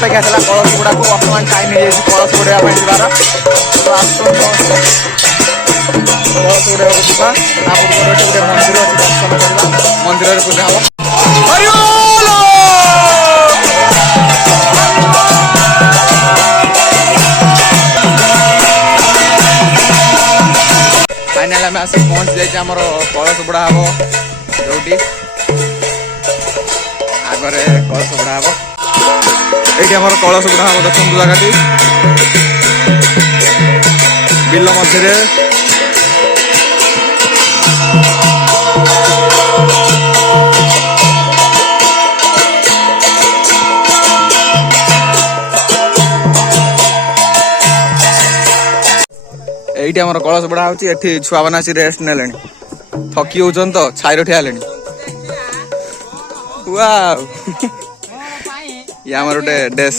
ଅପେକ୍ଷା ଥିଲା କଳସ ଗୁଡ଼ାକୁ ବର୍ତ୍ତମାନ ଟାଇମ୍ ହେଇଯାଇଛି କଳସ ଉଡ଼େଇବା ପାଇଁ ଯିବାର। ତ ଆସନ୍ତୁ କଳସ ଉଡ଼େଇବାକୁ ଯିବା। ତା ପୂର୍ବରୁ ଏଠି ଗୋଟେ ମନ୍ଦିର ଅଛି, ଦର୍ଶନ କରିବା, ମନ୍ଦିରରେ ପୂଜା ହେବ। फाइनाल आम आसिक पहुँची जाइए आमर कलश बुड़ा हम जो आगे कलश बुड़ा हम ये आम कलश बुड़ा हम देखो जगह बिल मध्य ये आम कलश बुड़ा हो छुआ मैंने आसी रेस्ट ने थकी होचन तो छाई ठिया ये आमर गोटे डेस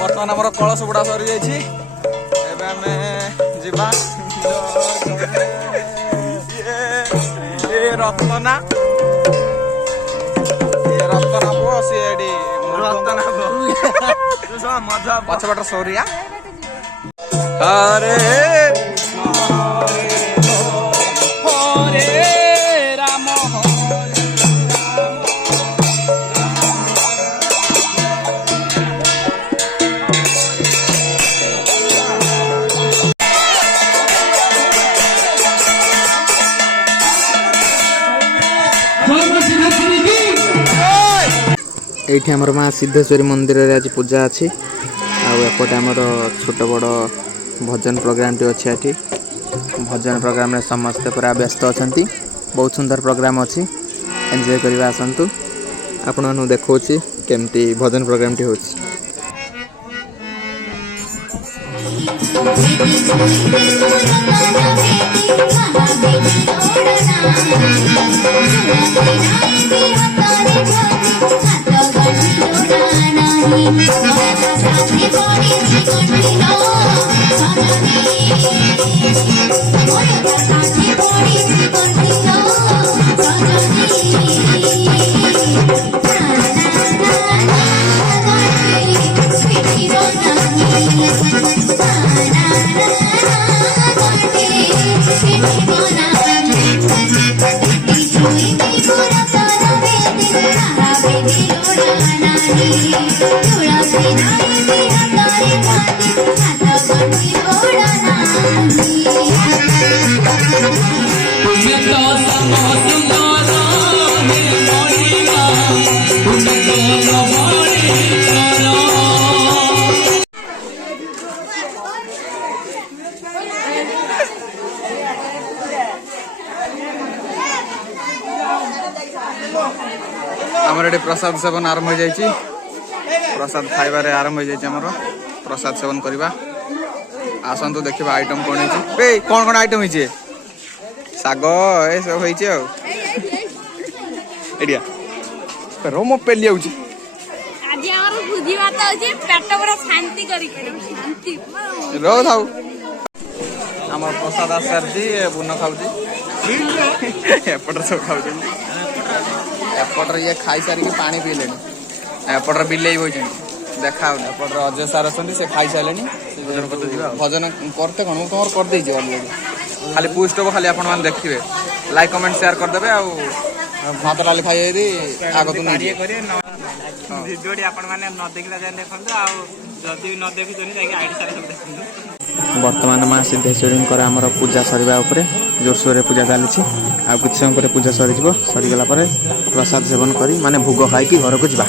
बर्तमान आम कलश बुड़ा सरी जाइए रत्ना रत्ना पुओ सी पछपट सौरिया हरे ये आमर माँ सिद्धेश्वरी मंदिर रे आज पूजा अच्छी आपटे आमर छोट बड़ भजन प्रोग्राम टी अच्छी एटी भजन प्रोग्राम रे समस्ते पूरा व्यस्त अच्छा बहुत सुंदर प्रोग्राम अच्छी एंजॉय करवा आसतु आपण देखा केमती भजन प्रोग्राम टी होची। आमर ये प्रसाद सेवन आरंभ हो जाए प्रसाद खाइबार आरंभ हो जाए प्रसाद सेवन करवा आसतु देखा आइटम कौन है कौन कौन आइटम है शाग ए सब रो मो पेली आउची आज हमर भुजी भात होची पेट पूरा शांति करी रो थाउ हमर प्रसाद आसरजी बुन खाउची एपटर सब खाउची एपटर ये खाई सारी के पानी पी लेनी एपटर बिले होइछन देखा एपटर अजय सार अछन से खाई सालेनी भजन करते कोन तोर कर देई जे ऑलरेडी खाली पोस्ट हो खाली आपण मान देखिबे लाइक कमेंट शेयर कर देबे आ भात डाली खाई दी आगो तू नहीं करे वीडियो डी आपण माने न देखला जाय देखंदो आ जदी न देखि जनी जाके आईडी सारे सब देखंदो। वर्तमान माँ सिद्धेश्वरी आमर पूजा सरिबा उपरे जोरसोर पूजा चली आ कुछ समय पूजा सरीज सरीगला प्रसाद सेवन करी माने भोग खाई घर को जा।